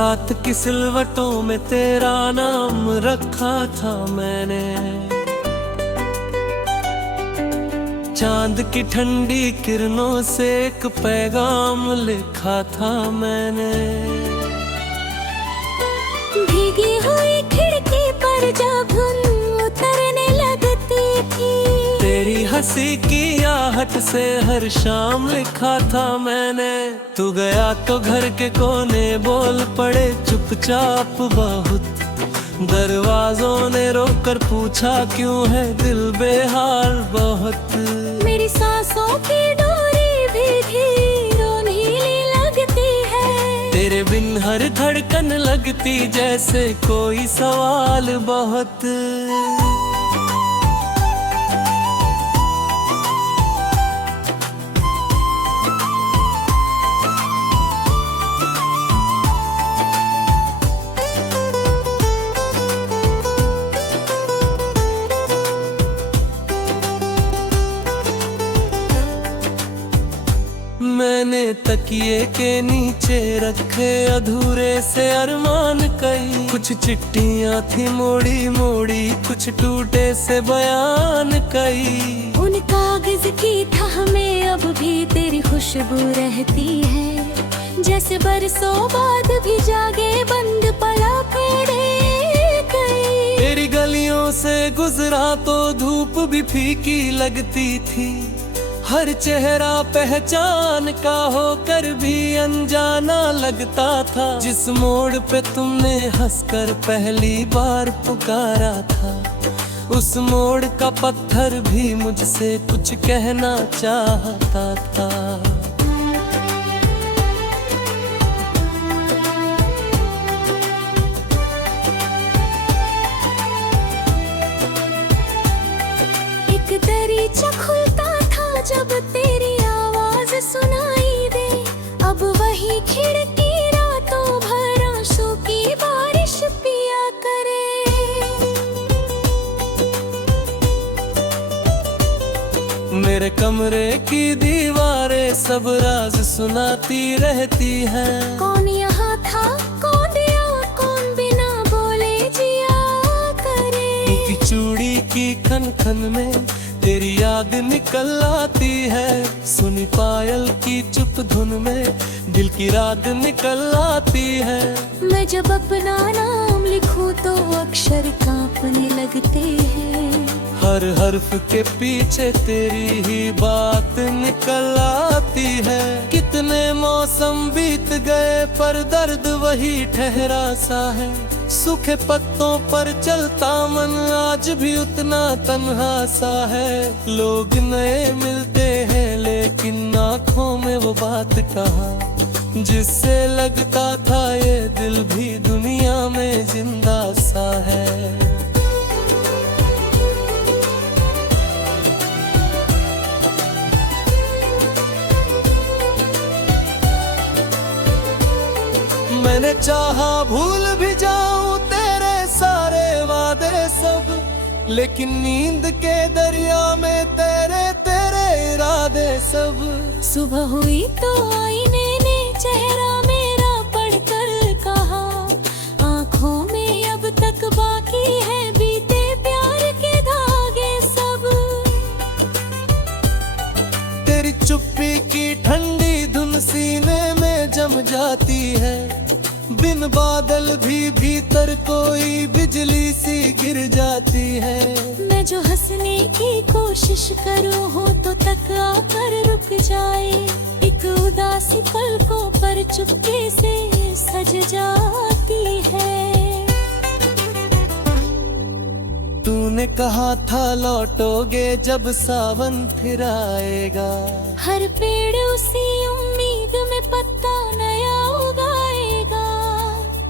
रात की सिलवटों में तेरा नाम रखा था मैंने, चांद की ठंडी किरणों से एक पैगाम लिखा था मैंने। भीगी हुई खिड़की पर जब धुन उतरने लगती थी, तेरी हंसी की आहट से हर शाम लिखा था मैंने। तू गया तो घर के कोने बोल पड़े चुपचाप बहुत, दरवाजों ने रोकर पूछा क्यों है दिल बेहाल बहुत। मेरी सांसों की डोरी भी ढीली लगती है, तेरे बिन हर धड़कन लगती जैसे कोई सवाल बहुत। मैंने तकिए के नीचे रखे अधूरे से अरमान कई, कुछ चिट्ठियां थी मोड़ी मोड़ी, कुछ टूटे से बयान कई। उन कागज की थाह में अब भी तेरी खुशबू रहती है, जैसे बरसों बाद भी जागे बंद पला फेरे कई। तेरी गलियों से गुजरा तो धूप भी फीकी लगती थी, हर चेहरा पहचान का होकर भी अनजाना लगता था। जिस मोड़ पे तुमने हंसकर पहली बार पुकारा था, उस मोड़ का पत्थर भी मुझसे कुछ कहना चाहता था। एक दरीचा खुलता जब तेरी आवाज सुनाई दे, अब वही खिड़की रातों भर आंसू की बारिश पिया करे। मेरे कमरे की दीवारें सब राज सुनाती रहती हैं। कौन यहाँ था, कौन दिया, कौन बिना बोले जिया करे। एक चूड़ी की खन खन में तेरी याद निकल आती है, सुनी पायल की चुप धुन में दिल की रात निकल आती है। मैं जब अपना नाम लिखूं तो अक्षर कांपने लगते हैं, हर हर्फ के पीछे तेरी ही बात निकल आती है। कितने मौसम बीत गए पर दर्द वही ठहरा सा है, सूखे पत्तों पर चलता मन आज भी उतना तन्हा सा है। लोग नए मिलते हैं लेकिन आँखों में वो बात कहाँ, जिससे लगता था ये दिल भी दुनिया में जिंदा सा है। मैंने चाहा भूल भी जाऊं तेरे सारे वादे सब, लेकिन नींद के दरिया में तेरे इरादे सब। सुबह हुई तो आईने ने चेहरा मेरा पढ़कर कहा, आँखों में अब तक बाकी है बीते प्यार के धागे सब। तेरी चुप्पी की ठंडी धुन सीने में जम जाती है, बिन बादल भी भीतर कोई बिजली सी गिर जाती है। मैं जो हंसने की कोशिश करूं हो तो तक आकर रुक जाए, एक उदासी पलकों पर चुपके से सज जाती है। तूने कहा था लौटोगे जब सावन फिर आएगा, हर पेड़ उसी उम्मीद में पत्ता नया उगाएगा।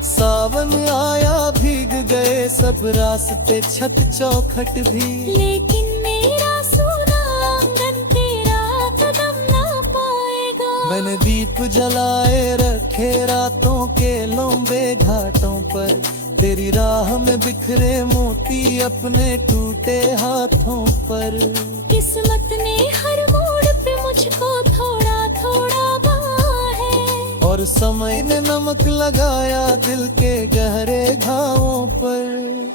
सावन आया भीग गए सब रास्ते छत चौखट भी, लेकिन मेरा सूना आंगन तेरा कदम ना पाएगा। मैंने दीप जलाए रखे रातों के लंबे घाटों पर, तेरी राह में बिखरे मोती अपने टूटे हाथों पर। किस्मत ने हर मोड़ पे मुझको थोड़ा थोड़ा बांहा है, और और समय ने नमक लगाया दिल के गहरे घावों पर।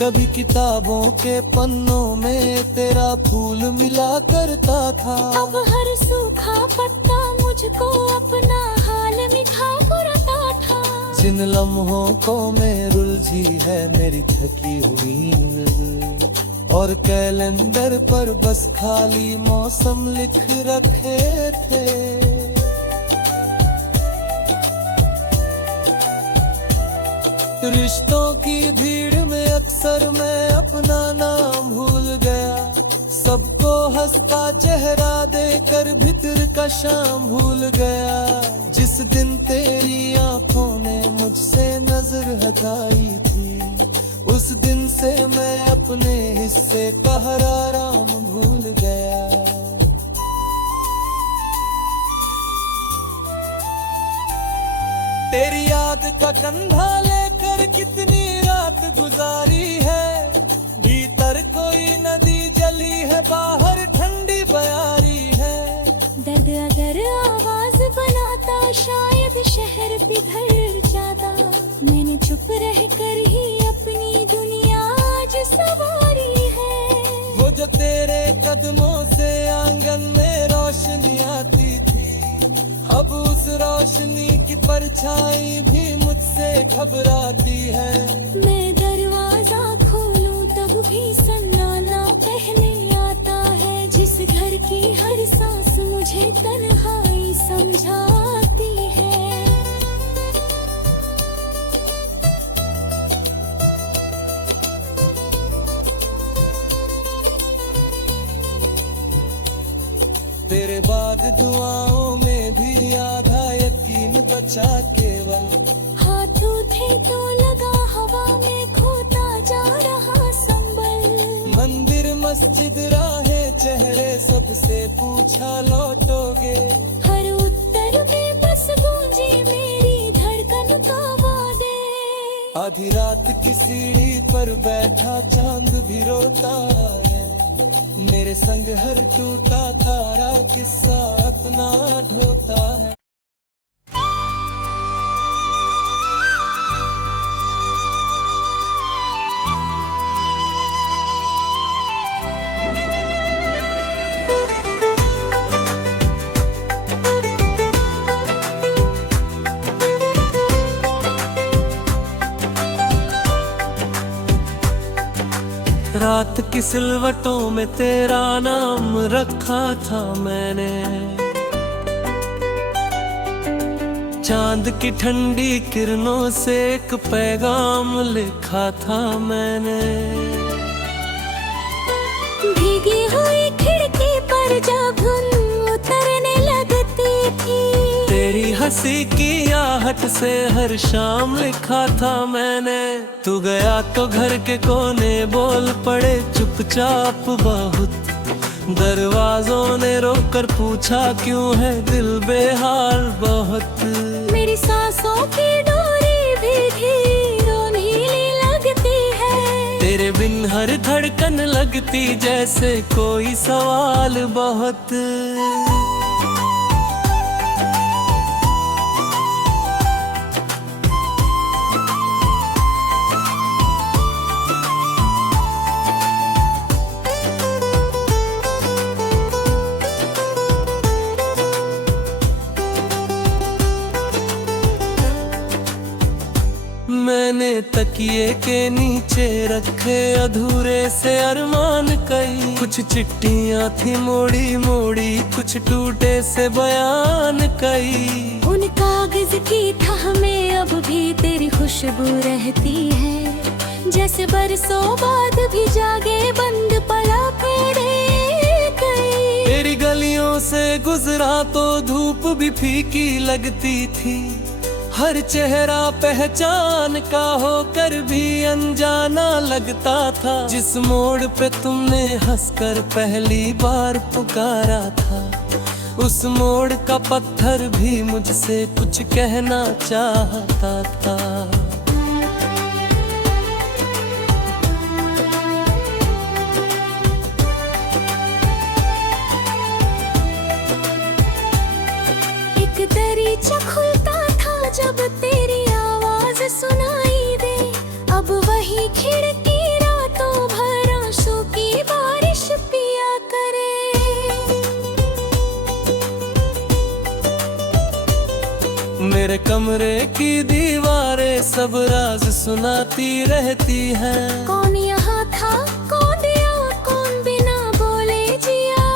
कभी किताबों के पन्नों में तेरा फूल मिला करता था, अब हर सूखा पत्ता मुझको अपना हाल मिठा पुरता था। जिन लम्हों को में रुलझी है मेरी थकी हुई नजर, और कैलेंडर पर बस खाली मौसम लिख रखे थे। रिश्तों की भीड़ में अक्सर मैं अपना नाम भूल गया, सबको हंसता चेहरा देकर भीतर का शाम भूल गया। जिस दिन तेरी आंखों ने मुझसे नजर हटाई थी, उस दिन से मैं अपने हिस्से का हर आराम भूल गया। तेरी याद का कंधा लेकर कितनी रात गुजारी है, भीतर कोई नदी जली है, बाहर ठंडी बयारी है। दर्द अगर आवाज बनाता शायद शहर पिघल जाता, मैंने चुप रहकर ही अपनी दुनिया आज सवारी है। वो जो तेरे कदमों से आंगन में रोशनी आती थी, अब उस रोशनी की परछाई भी मुझसे घबराती है। मैं दरवाजा खोलूं तब भी सन्नाटा पहले आता है, जिस घर की हर सांस मुझे तन्हाई समझाती है। तेरे बाद दुआओं में भी आधा यकीन बचा केवल, हाथों थे तो लगा हवा में खोता जा रहा संबल। मंदिर मस्जिद राहें चेहरे सबसे पूछा लौटोगे, हर उत्तर में बस गूंजी मेरी धड़कन का वादे। आधी रात की सीढ़ी पर बैठा चांद भी रोता है, मेरे संग हर टूटा तारा किस्सा अपना ढोता है। रात की सिलवटों में तेरा नाम रखा था मैंने, चांद की ठंडी किरणों से एक पैगाम लिखा था मैंने। भीगी हुई खिड़की पर जब धुन उतरने लगती थी, तेरी हंसी की आहट से हर शाम लिखा था मैंने। तू गया तो घर के कोने बोल पड़े चुपचाप बहुत, दरवाजों ने रोकर पूछा क्यों है दिल बेहाल बहुत। मेरी सांसों की डोरी भी ढीली लगती है, तेरे बिन हर धड़कन लगती जैसे कोई सवाल बहुत। मैंने तकिए के नीचे रखे अधूरे से अरमान कई, कुछ चिट्ठियां थी मोड़ी मोड़ी, कुछ टूटे से बयान कई। उन कागज की थाह में अब भी तेरी खुशबू रहती है, जैसे बरसों बाद भी जागे बंद पला फेरे कई। तेरी गलियों से गुजरा तो धूप भी फीकी लगती थी, हर चेहरा पहचान का होकर भी अनजाना लगता था। जिस मोड़ पे तुमने हंसकर पहली बार पुकारा था, उस मोड़ का पत्थर भी मुझसे कुछ कहना चाहता था। दरवाजा खुलता था जब तेरी आवाज सुनाई दे, अब वही खिड़की रातों भर आंसू की बारिश पिया करे। मेरे कमरे की दीवारें सब राज सुनाती रहती हैं। कौन यहाँ था, कौन दिया, कौन बिना बोले जिया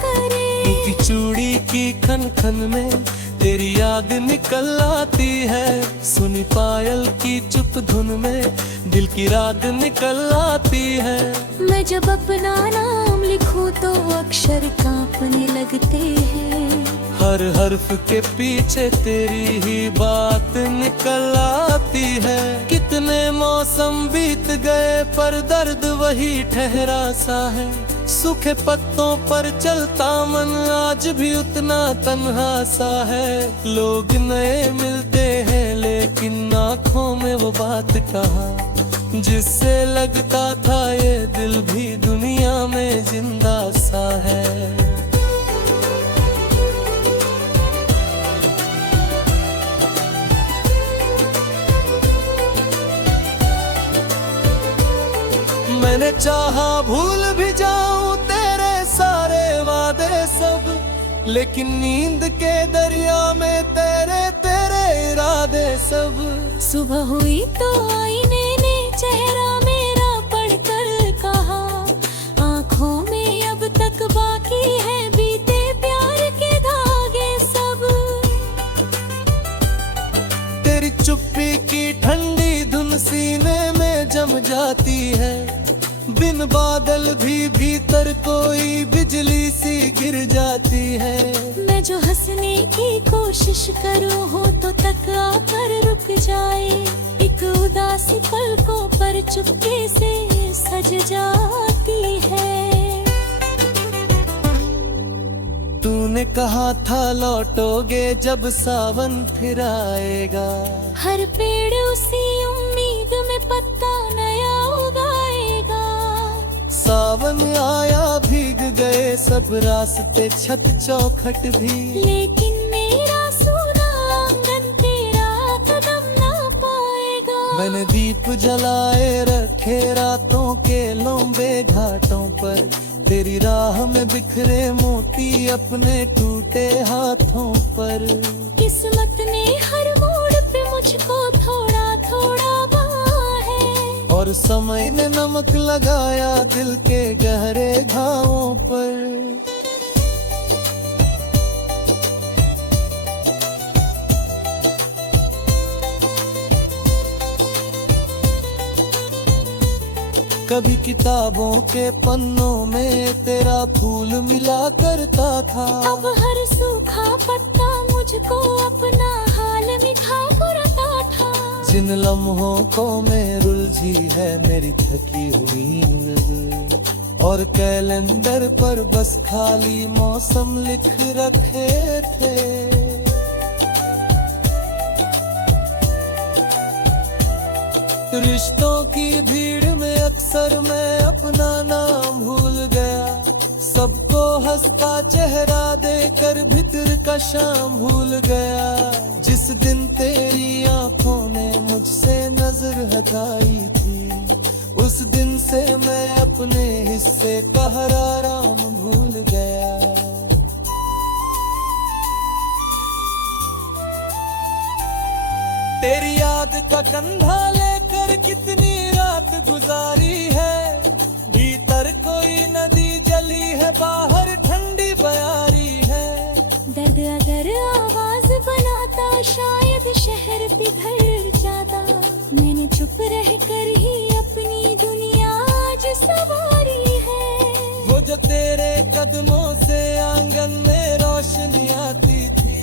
करे। की चूड़ी की खन खन में तेरी याद निकल आती है, सुनी पायल की चुप धुन में दिल की रात निकल आती है। मैं जब अपना नाम लिखूं तो अक्षर कांपने लगते हैं, हर हर्फ के पीछे तेरी ही बात निकल आती है। कितने मौसम बीत गए पर दर्द वही ठहरा सा है, सूखे पत्तों पर चलता मन आज भी उतना तन्हा सा है। लोग नए मिलते हैं लेकिन आँखों में वो बात कहाँ, जिससे लगता था ये दिल भी दुनिया में जिंदा सा है। मैंने चाहा भूल भी जाऊं तेरे सारे वादे सब, लेकिन नींद के दरिया में तेरे तेरे इरादे सब। सुबह हुई तो आईने ने चेहरा मेरा पढ़कर कहा, आंखों में अब तक बाकी है बीते प्यार के धागे सब। तेरी चुप्पी की ठंडी धुन सीने में जम जाती है, बिन बादल भी भीतर कोई बिजली सी गिर जाती है। मैं जो हंसने की कोशिश करूं हो तो तक आकर रुक जाए, एक उदासी पलकों पर चुपके से सज जाती है। तूने कहा था लौटोगे जब सावन फिर आएगा, हर पेड़ उसी उम्मीद में पत्ता नया उगाएगा। सावन आया भीग गए सब रास्ते छत चौखट भी, लेकिन मेरा सूना आंगन तेरा कदम ना पाएगा। मैंने दीप जलाए रखे रातों के लंबे घाटों पर, तेरी राह में बिखरे मोती अपने टूटे हाथों पर। किस्मत ने हर मोड़ पे मुझको थोड़ा थोड़ा बांहा है, और समय ने नमक लगाया दिल के गहरे घावों पर। कभी किताबों के पन्नों में तेरा फूल मिला करता था, अब हर सूखा पत्ता मुझको अपना हाल मिठा करता था। जिन लम्हों को में रुलझी है मेरी थकी हुई नजर, और कैलेंडर पर बस खाली मौसम लिख रखे थे। रिश्तों की भीड़ में अक्सर मैं अपना नाम भूल गया, सबको हंसता चेहरा देकर भीतर का शाम भूल गया। जिस दिन तेरी आंखों ने मुझसे नजर हटाई थी, उस दिन से मैं अपने हिस्से का हर आराम भूल गया। तेरी याद का कंधा लेकर कितनी रात गुजारी है, भीतर कोई नदी जली है बाहर ठंडी बयारी है। दर्द अगर आवाज बनाता शायद शहर पिघल जाता, मैंने चुप रहकर ही अपनी दुनिया आज सवारी है। वो जो तेरे कदमों से आंगन में रोशनी आती थी,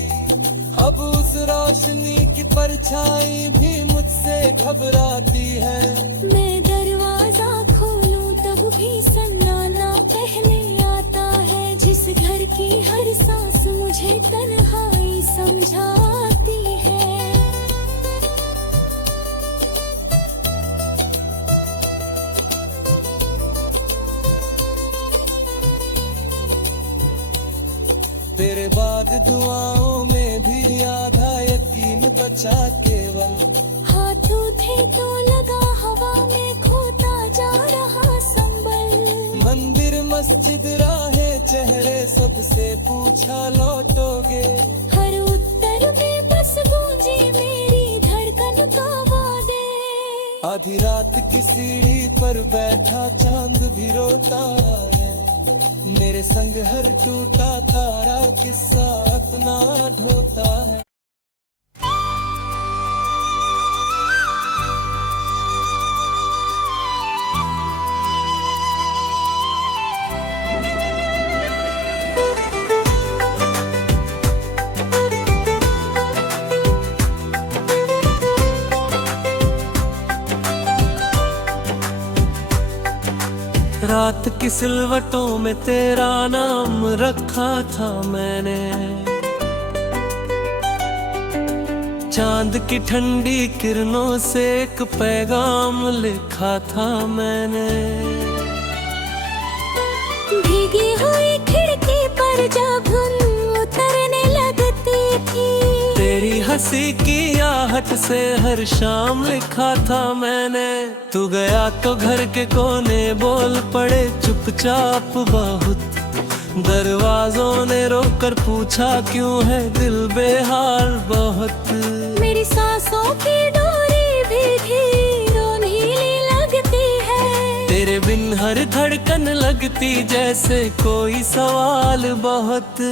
अब उस रोशनी की परछाई भी मुझसे घबराती है। मैं दरवाजा खोलूं तब भी सन्नाटा पहले आता है, जिस घर की हर सांस मुझे तन्हाई समझाती है। तेरे बाद दुआओं में भी आधा सोचा केवल। हाथों थे तो लगा हवा में खोता जा रहा संबल। मंदिर मस्जिद राहे चेहरे सबसे पूछा लौटोगे। हर उत्तर में बस गूंजी मेरी धड़कन का वादे। आधी रात की सीढ़ी पर बैठा चांद भी रोता है। मेरे संग हर टूटा तारा किस्सा अपना ढोता है। रात की सिलवटों में तेरा नाम रखा था मैंने। चांद की ठंडी किरणों से एक पैगाम लिखा था मैंने। भीगी हुई खिड़की पर जब धुन उतरने लगती थी। तेरी हंसी की आहट से हर शाम लिखा था मैंने। तू गया तो घर के कोने बोल पड़े चुपचाप बहुत। दरवाजों ने रोकर पूछा क्यों है दिल बेहाल बहुत। मेरी सांसों की डोरी भी धीरोनीली लगती है। तेरे बिन हर धड़कन लगती जैसे कोई सवाल बहुत।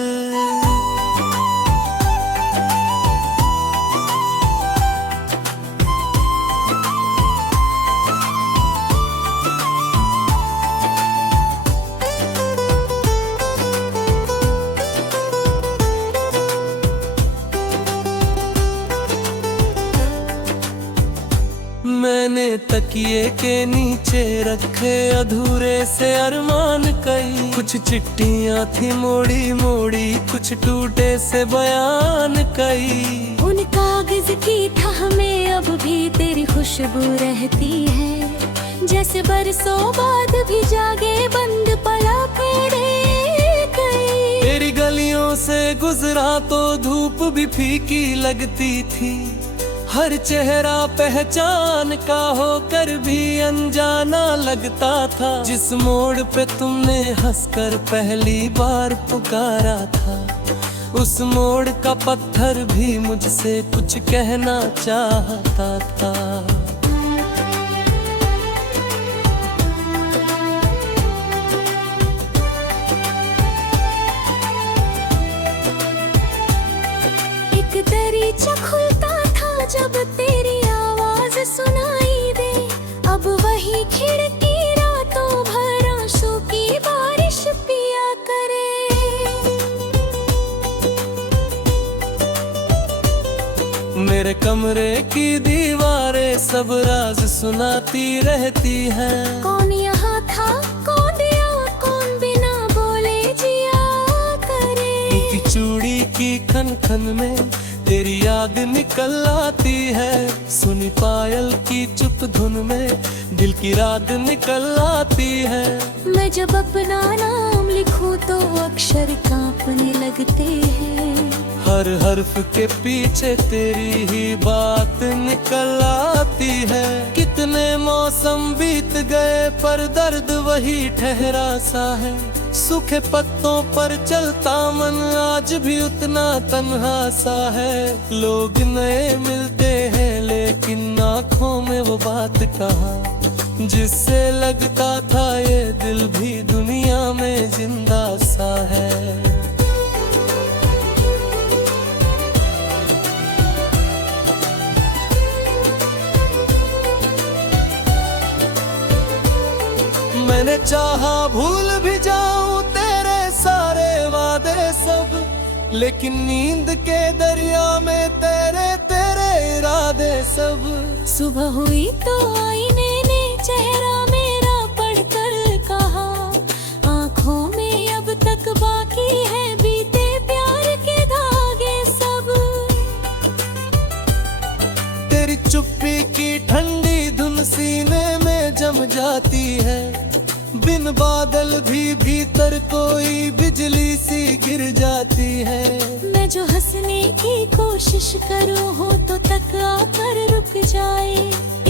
मैंने तकिए के नीचे रखे अधूरे से अरमान कई। कुछ चिट्ठियां थी मोड़ी मोड़ी, कुछ टूटे से बयान कई। उन कागज की थाह में अब भी तेरी खुशबू रहती है। जैसे बरसों बाद भी जागे बंद पला फेरे कई। तेरी गलियों से गुजरा तो धूप भी फीकी लगती थी। हर चेहरा पहचान का होकर भी अनजाना लगता था। जिस मोड़ पे तुमने हंसकर पहली बार पुकारा था, उस मोड़ का पत्थर भी मुझसे कुछ कहना चाहता था। एक दरीचा खुलता जब तेरी आवाज सुनाई दे। अब वही खिड़की रातों भर आंसू की बारिश पिया करे। मेरे कमरे की दीवारें सब राज सुनाती रहती हैं। कौन यहाँ था, कौन दिया, कौन बिना बोले जिया करे। एक चूड़ी की खन खन में तेरी याद निकल आती है। सुनी पायल की चुप धुन में दिल की रात निकल आती है। मैं जब अपना नाम लिखूं तो अक्षर कांपने लगते हैं। हर हर्फ के पीछे तेरी ही बात निकल आती है। कितने मौसम बीत गए पर दर्द वही ठहरा सा है। सूखे पत्तों पर चलता मन आज भी उतना तन्हा सा है। लोग नए मिलते हैं लेकिन आँखों में वो बात कहाँ, जिससे लगता था ये दिल भी दुनिया में जिंदा सा है। मैंने चाहा भूल भी जाऊं तेरे सारे वादे सब, लेकिन नींद के दरिया में तेरे तेरे इरादे सब। सुबह हुई तो आईने ने चेहरा मेरा पढ़कर कहा, आँखों में अब तक बाकी है बीते प्यार के धागे सब। तेरी चुप्पी की ठंडी धुन सीने में जम जाती है। बिन बिन बादल भी भीतर कोई बिजली सी गिर जाती है। मैं जो हंसने की कोशिश करूं हो तो तक आकर रुक जाए।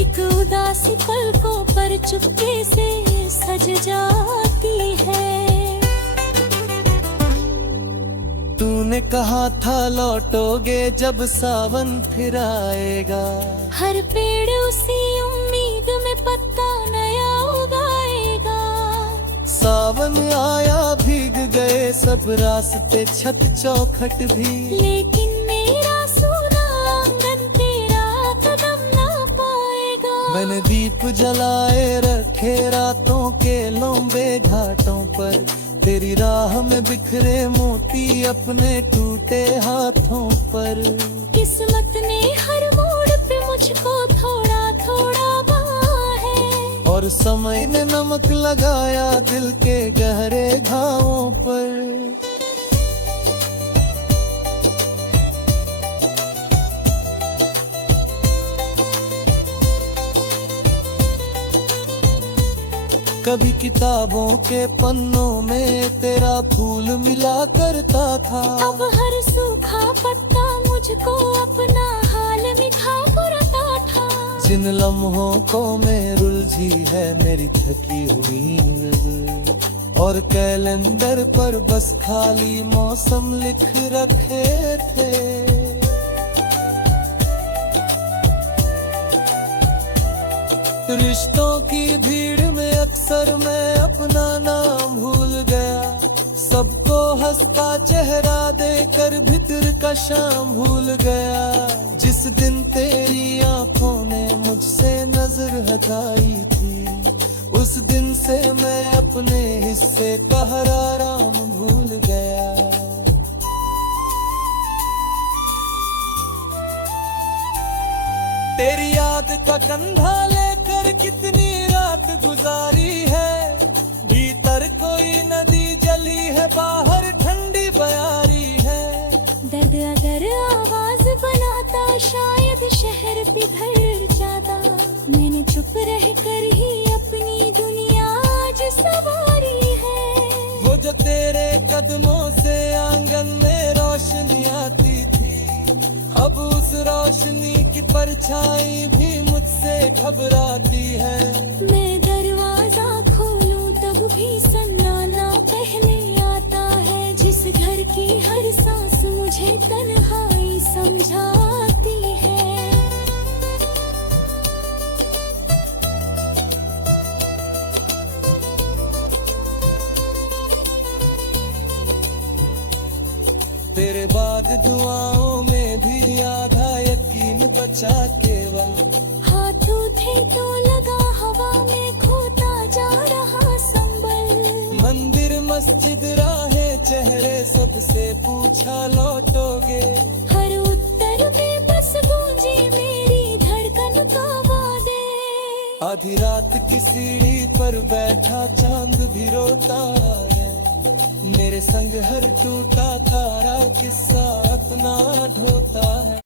एक उदासी पलकों पर चुपके से सज जाती है। तूने कहा था लौटोगे जब सावन फिर आएगा। हर पेड़ उसी उम्मीद में पत्ता नया उगाएगा। सावन आया भीग गए सब रास्ते छत चौखट भी। लेकिन मेरा सूना आंगन तेरा कदम ना पाएगा। मैंने दीप जलाए रखे रातों के लंबे घाटों पर। तेरी राह में बिखरे मोती अपने टूटे हाथों पर। किस्मत ने हर मोड़ पे मुझको थोड़ा थोड़ा बांहा है। और समय ने नमक लगाया दिल के गहरे घावों पर। कभी किताबों के पन्नों में तेरा फूल मिला करता था। अब हर सूखा पत्ता मुझको अपना हाल मिठा करता था। जिन लम्हों को मैं रुलझी है मेरी थकी हुई नजर। और कैलेंडर पर बस खाली मौसम लिख रखे थे। रिश्तों की भीड़ में अक्सर मैं अपना नाम भूल गया। सबको हंसता चेहरा देकर भीतर का शाम भूल गया। जिस दिन तेरी आंखों ने मुझसे नजर हटाई थी। उस दिन से मैं अपने हिस्से का हर आराम भूल गया। तेरी याद का कंधा लेकर कितनी रात गुजारी है। भीतर कोई नदी जली है बाहर ठंडी बयारी है। दर्द अगर आवाज बनाता शायद शहर पिघल जाता। मैंने चुप रहकर ही अपनी दुनिया आज संवारी है। वो जो तेरे कदमों से आंगन में रोशनी आती थी। अब उस रोशनी की परछाई भी मुझसे घबराती है। मैं दरवाजा खोलूं तब भी सन्नाटा पहले आता है। जिस घर की हर सांस मुझे तन्हाई समझाती है। तेरे बाद दुआओं में भी आधा यकीन बचा केवल। हाथों थे तो लगा हवा में खोता जा रहा संबल। मंदिर मस्जिद राहें चेहरे सबसे पूछा लौटोगे। हर उत्तर में बस गूंजी मेरी धड़कन का वादे। आधी रात की सीढ़ी पर बैठा चांद भी रोता है। मेरे संग हर टूटा तारा किस्सा अपना ढोता है।